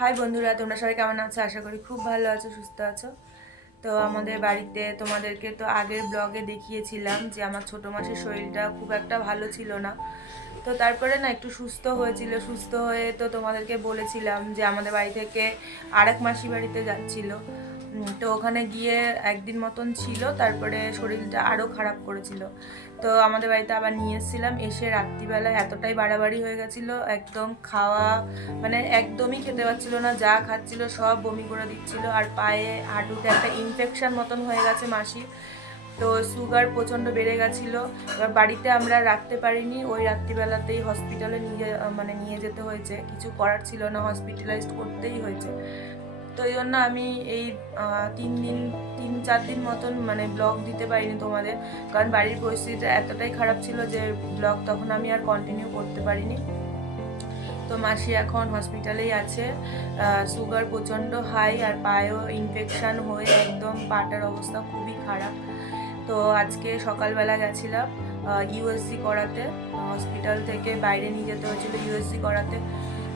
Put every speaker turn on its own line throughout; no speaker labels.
High বন্ধুরা, তোমরা সবাই কেমন আছো? আশা করি খুব ভালো আছো, সুস্থ আছো। তো আমাদের বাড়িতে তোমাদেরকে তো আগের ব্লগে দেখিয়েছিলাম যে আমার ছোট মাসের শরীরটা খুব একটা ভালো ছিল না। তো তারপরে না একটু সুস্থ হয়েছিল, সুস্থ হয়ে তো তোমাদেরকে বলেছিলাম যে আমাদের বাড়ি থেকে আরেক মাসি বাড়িতে যাচ্ছিল। তো ওখানে গিয়ে একদিন মতন ছিল, তারপরে শরীরটা আরও খারাপ করেছিল। তো আমাদের বাড়িতে আবার নিয়ে এসেছিলাম, এসে রাত্রিবেলা এতটাই বাড়াবাড়ি হয়ে গেছিল, একদম খাওয়া মানে একদমই খেতে পারছিল না, যা খাচ্ছিল সব বমি করে দিচ্ছিল, আর পায়ে হাঁটুতে একটা ইনফেকশান মতন হয়ে গেছে মাসির। তো সুগার প্রচণ্ড বেড়ে গেছিল। এবার বাড়িতে আমরা রাখতে পারিনি। ওই রাত্রিবেলাতেই হসপিটালে নিয়ে মানে নিয়ে যেতে হয়েছে। কিছু করার ছিল না হসপিটালাইজড করতেই হয়েছে। তো এই জন্য আমি এই তিন দিন, তিন, চার দিন মতন মানে ব্লগ দিতে পারিনি তোমাদের। কারণ বাড়ির পরিস্থিতিটা এতটাই খারাপ ছিল যে ব্লগ তখন আমি আর কন্টিনিউ করতে পারিনি। তো মাসি এখন হসপিটালেই আছে। সুগার প্রচণ্ড হাই আর পায়েও ইনফেকশান হয়ে একদম পাটার অবস্থা খুবই খারাপ। তো আজকে সকালবেলা গেছিলাম ইউএসসি করাতে হসপিটাল থেকে বাইরে নিয়ে যেতে হয়েছিল ইউএসসি করাতে।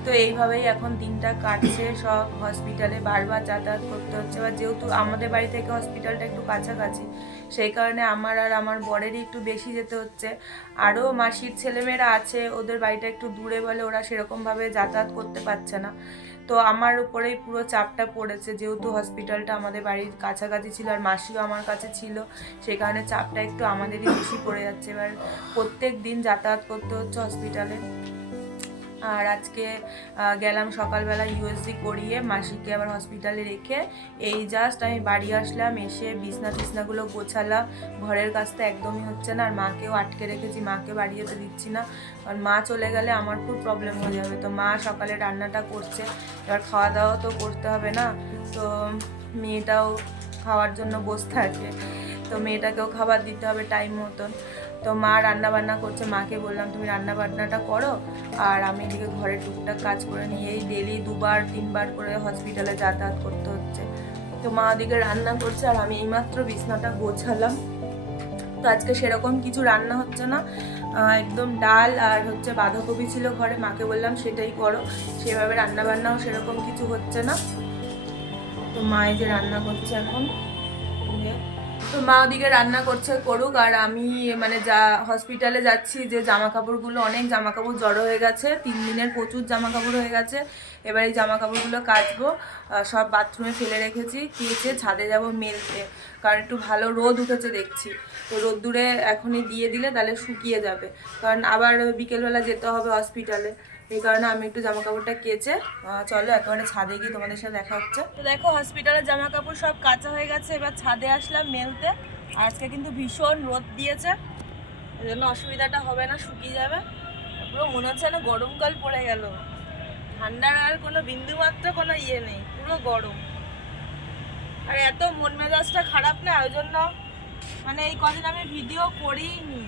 তো এইভাবেই এখন দিনটা কাটছে, সব হসপিটালে বারবার যাতায়াত করতে হচ্ছে। বা যেহেতু আমাদের বাড়ি থেকে হসপিটালটা একটু কাছাকাছি, সেই কারণে আমার আর আমার বরেরই একটু বেশি যেতে হচ্ছে। আরও মাসির ছেলেমেয়েরা আছে, ওদের বাড়িটা একটু দূরে বলে ওরা সেরকমভাবে যাতায়াত করতে পারছে না। তো আমার উপরেই পুরো চাপটা পড়েছে। যেহেতু হসপিটালটা আমাদের বাড়ির কাছাকাছি ছিল আর মাসিও আমার কাছে ছিল, সেই কারণে চাপটা একটু আমাদেরই বেশি পড়ে যাচ্ছে। এবার প্রত্যেক দিন যাতায়াত করতে হচ্ছে হসপিটালে আর আজকে গেলাম সকালবেলা ইউএসজি করিয়ে মাসিকে আবার হসপিটালে রেখে। এই জাস্ট আমি বাড়ি আসলাম, এসে বিছনা টিছনাগুলো গোছালাম। ঘরের কাজটা একদমই হচ্ছে না, আর মাকেও আটকে রেখেছি, মাকে বাড়ি যেতে দিচ্ছি না। কারণ মা চলে গেলে আমার খুব প্রবলেম হয়ে যাবে। তো মা সকালে রান্নাটা করছে, এবার খাওয়া দাওয়া তো করতে হবে না। তো মেয়েটাও খাওয়ার জন্য বসে থাকে। তো মেয়েটাকেও খাবার দিতে হবে টাইম মতন। তো মা রান্না বান্না করছে, মাকে বললাম, তুমি রান্না বান্নাটা করো। আর আমি এদিকে ঘরে টুকটাক কাজ করে নিয়ে এই ডেলি দুবার, তিনবার করে হসপিটালে যাতায়াত করতে হচ্ছে। তো মা ওদিকে রান্না করছে আর আমি এইমাত্র বিছনাটা গোছালাম। তো আজকে সেরকম কিছু রান্না হচ্ছে না। একদম ডাল আর হচ্ছে বাঁধাকপি ছিল ঘরে, মাকে বললাম, সেটাই করো। সেভাবে রান্না বান্নাও সেরকম কিছু হচ্ছে না। তো মা এই যে রান্না করছে এখন। তো মা ওদিকে রান্না করছে, করুক। আর আমি মানে যা হসপিটালে যাচ্ছি যে জামা কাপড়গুলো অনেক জামা কাপড় জড়ো হয়ে গেছে। তিন দিনের প্রচুর জামা কাপড় হয়ে গেছে। এবার এই জামা কাপড়গুলো কাচবো সব বাথরুমে ফেলে রেখেছি। কেচে ছাদে যাব মেলতে। কারণ একটু ভালো রোদ উঠেছে দেখছি। তো রোদ্দুরে এখনই দিয়ে দিলে তাহলে শুকিয়ে যাবে। কারণ আবার বিকেলবেলা যেতে হবে হসপিটালে এই কারণে আমি একটু জামা কাপড়টা কেচে চলো একেবারে ছাদে গিয়ে তোমাদের সাথে দেখা হচ্ছে। তো দেখো হসপিটালের জামা কাপড় সব কাঁচা হয়ে গেছে, এবার ছাদে আসলাম মেলতে। আজকে কিন্তু ভীষণ রোদ দিয়েছে, এই জন্য অসুবিধাটা হবে না, শুকিয়ে যাবে। পুরো মনে হচ্ছে না গরমকাল পড়ে গেল। ঠান্ডার আর কোনো বিন্দু মাত্র কোনো ইয়ে নেই, পুরো গরম। আর এত মন মেজাজটা খারাপ না, ওই জন্য মানে এই কদিন আমি ভিডিও করিনি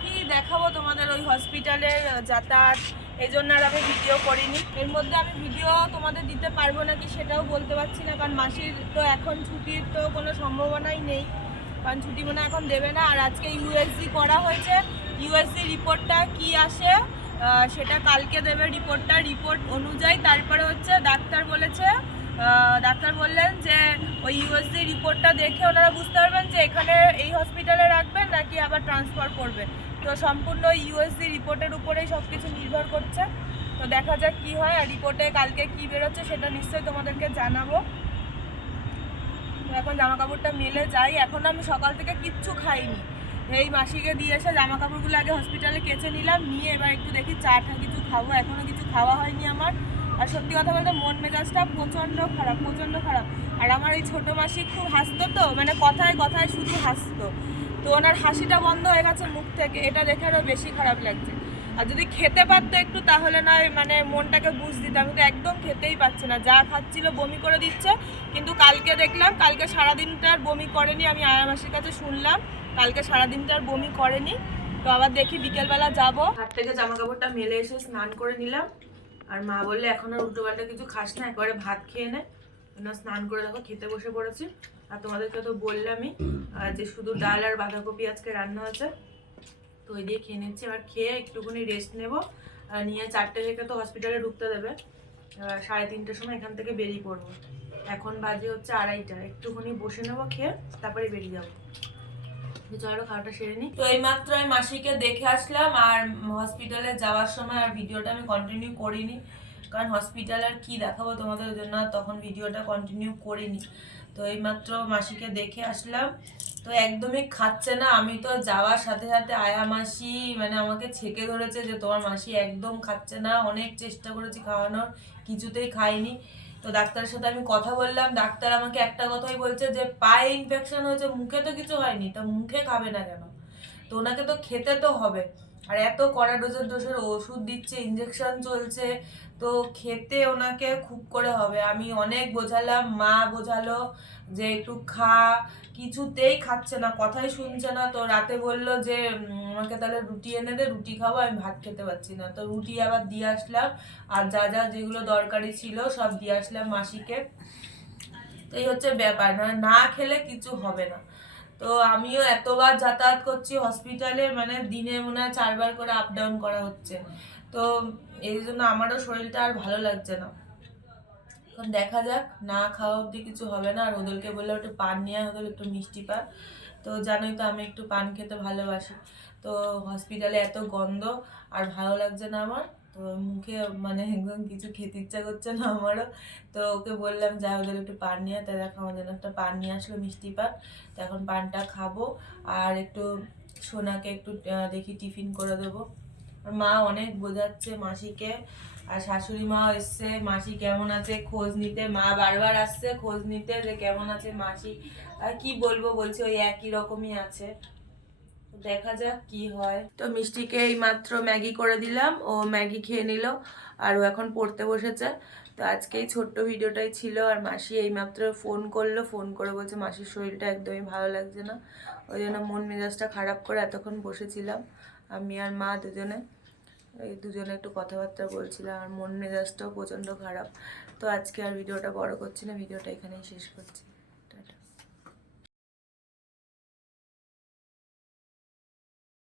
কি দেখাবো তোমাদের ওই হসপিটালের যাতায়াত? এই জন্য আর আমি ভিডিও করিনি। এর মধ্যে আমি ভিডিও তোমাদের দিতে পারব নাকি সেটাও বলতে পারছি না, কারণ মাসির তো এখন ছুটির তো কোনো সম্ভাবনাই নেই। কারণ ছুটি মনে এখন দেবে না। আর আজকে ইউএসজি করা হয়েছে। ইউএসজি রিপোর্টটা কি আসে? সেটা কালকে দেবে রিপোর্টটা রিপোর্ট অনুযায়ী তারপরে হচ্ছে ডাক্তার বলেছে ডাক্তার বললেন যে ওই ইউএসজি রিপোর্টটা দেখে ওনারা বুঝতে পারবেন যে এখানে এই হসপিটালে রাখবেন নাকি আবার ট্রান্সফার করবে তো সম্পূর্ণ ইউএসজি রিপোর্টের উপরেই সব কিছু নির্ভর করছে। তো দেখা যাক কি হয় আর রিপোর্টে কালকে কি বেরোচ্ছে সেটা নিশ্চয়ই তোমাদেরকে জানাব। তো এখন জামা কাপড়টা মেলে যাই। এখন আমি সকাল থেকে কিচ্ছু খাইনি। এই মাসিকে দিয়ে এসে জামা কাপড়গুলো আগে হসপিটালে কেচে নিলাম, নিয়ে এবার একটু দেখি চা টা কিছু খাব। এখনও কিছু খাওয়া হয়নি আমার। আর সত্যি কথা বলতে মন মেজাজটা প্রচণ্ড খারাপ প্রচণ্ড খারাপ। আর আমার এই ছোটো মাসি খুব হাসতো তো মানে কথায় কথায় শুধু হাসতো। তো ওনার হাসিটা বন্ধ হয়ে গেছে মুখ থেকে। এটা দেখে আরও বেশি খারাপ লাগছে। আর যদি খেতে পারতো একটু, তাহলে নয় মানে মনটাকে বুঝ দিতাম কিন্তু একদম খেতেই পাচ্ছে না। যা খাচ্ছিল বমি করে দিচ্ছে। কিন্তু কালকে দেখলাম, কালকে সারাদিনটার বমি করেনি। আমি আয়া মাসির কাছে শুনলাম, কালকে সারাদিনটার বমি করেনি। তো আবার দেখি বিকেলবেলা যাব। হাত থেকে জামা কাপড়টা মেলে এসে স্নান করে নিলাম। আর মা বললে, এখন আর উল্টো পাল্টা কিছু খাস না। একবারে ভাত খেয়ে নে। না স্নান করে দেখো, খেতে বসে পড়েছি। আর তোমাদেরকে তো বললামই যে শুধু ডাল আর বাঁধাকপি আজকে রান্না হয়েছে, তো ওই দিয়ে খেয়ে নিচ্ছি। এবার খেয়ে একটুখানি রেস্ট নেব। নিয়ে চারটে থেকে তো হসপিটালে ঢুকতে দেবে। সাড়ে তিনটের সময় এখান থেকে বেরিয়ে পড়ব। এখন বাজে হচ্ছে আড়াইটা। একটুখানি বসে নেব, খেয়ে তারপরে বেরিয়ে যাব। খাওয়াটা সেরে নিই তো এইমাত্র আমি মাসিকে দেখে আসলাম, আর হসপিটালে যাওয়ার সময় আর ভিডিওটা আমি কন্টিনিউ করিনি। কারণ হসপিটালে আর কি দেখাবো তোমাদের জন্য তখন ভিডিওটা কন্টিনিউ করিনি। তো এইমাত্র মাসিকে দেখে আসলাম। তো একদমই খাচ্ছে না। আমি তো যাওয়ার সাথে সাথে আয়া মাসি মানে আমাকে ছেকে ধরেছে যে, তোমার মাসি একদম খাচ্ছে না। অনেক চেষ্টা করেছি খাওয়ানোর, কিছুতেই খাইনি। তো ডাক্তারের সাথে আমি কথা বললাম। ডাক্তার আমাকে একটা কথাই বলছে যে, পায়ে ইনফেকশন হয়েছে, মুখে তো কিছু হয়নি। তা মুখে খাবে না কেন? তো ওনাকে তো খেতে তো হবে। আর এত কড়া ডোজের ডোজের ওষুধ দিচ্ছে ইঞ্জেকশন চলছে। তো খেতে ওনাকে খুব করে হবে। আমি অনেক বোঝালাম, মা বোঝালো যে একটু খা, কিছুতেই খাচ্ছে না, কথাই শুনছে না। তো রাতে বলল যে আমাকে তাহলে রুটি এনে দে, রুটি খাব, আমি ভাত খেতে পারছি না। তো রুটি আবার দিয়ে আসলাম, আর যা যা যেগুলো দরকারি ছিল সব দিয়ে আসলাম মাসিকে। তো এই হচ্ছে ব্যাপার না না খেলে কিছু হবে না। তো আমিও এতবার যাতায়াত করছি হসপিটালে মানে দিনে মনে হয় চারবার করে আপ ডাউন করা হচ্ছে। তো এই জন্য আমারও শরীরটা আর ভালো লাগছে না। এখন দেখা যাক, না খাওয়া অব্দি কিছু হবে না। আর ওদেরকে বললে একটু পান নিয়ে ওদের একটু মিষ্টি পান। তো জানোই তো, আমি একটু পান খেতে ভালোবাসি। তো হসপিটালে এত গন্ধ, আর ভালো লাগছে না আমার। তো মুখে মানে একদম কিছু খেতে ইচ্ছা করছে না আমারও। তো ওকে বললাম, যা, ওদের একটু পান নিয়ে তাই দেখো, আমার একটা পান নিয়ে আসলো, মিষ্টি পান। তো এখন পানটা খাব, আর একটু সোনাকে একটু দেখি টিফিন করে দেবো। মা অনেক বোঝাচ্ছে মাসিকে। আর শাশুড়ি মাও এসছে, মাসি কেমন আছে, খোঁজ নিতে। মা বারবার আসছে, খোঁজ নিতে যে কেমন আছে মাসি। আর কি বলব, বলছে ওই একই রকমই আছে। দেখা যাক কি হয়। তো মিষ্টিকে এই মাত্র ম্যাগি করে দিলাম, ও ম্যাগি খেয়ে নিল, আর ও এখন পড়তে বসেছে। তো আজকে এই ছোট্ট ভিডিওটাই ছিল, আর মাসি এইমাত্র ফোন করল, ফোন করে বলছে মাসির শরীরটা একদমই ভালো লাগছে না। ওই জন্য মন মেজাজটা খারাপ করে এতক্ষণ বসেছিলাম। আমি আর মা দুজনে, এই দুজনে একটু কথাবার্তা বলছিলাম, আর মন মেজাজটাও প্রচণ্ড খারাপ। তো আজকে আর ভিডিওটা বড় করছি না, ভিডিওটা এখানেই শেষ করছি।